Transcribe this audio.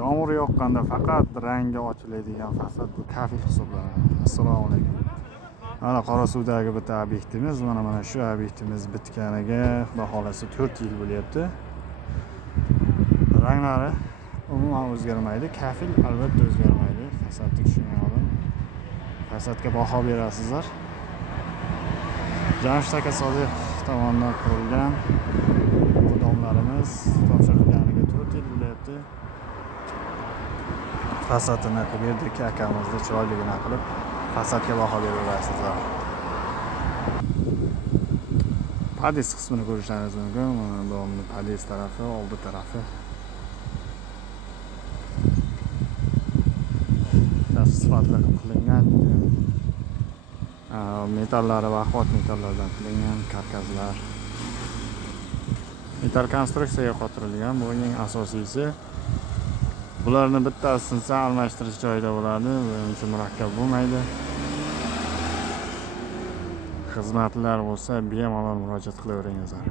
Yomg'ir yoqqanda faqat rangi ochiladigan fasad bu kafil hisoblanadi. Assalomu alaykum. Mana Qorasuvdagi bitta obyektimiz, mana shu obyektimiz bitganiga xudo xolasa 4 yil bo'lyapti. Ranglari umuman o'zgarmaydi. Kafil albatta o'zgarmaydi. Fasadni tushunmadim. Fasadga baho berasizlar. Jamshid aka Sodiq tomonidan qurilgan bu domlarimiz topshirilganiga 4 yil bo'lyapti. Fasadini qilib berdik, akamizni chiroyligini qilib fasadga baho beraverasizlar. Padis qismini ko'rishlaringiz mumkin. Mana bu padis tarafi, oldi tarafi. Sifatli qilingan metallari vaqot metallardan qilingan karkaslar. Metal konstruksiyaga qotirilgan. Bu eng asosiysi. Bularni bittasi sinsa almashtirish joyida bo'ladi. Buncha murakkab bo'lmaydi. Xizmatlar bo'lsa bemalol murojaat qilaveringizlar.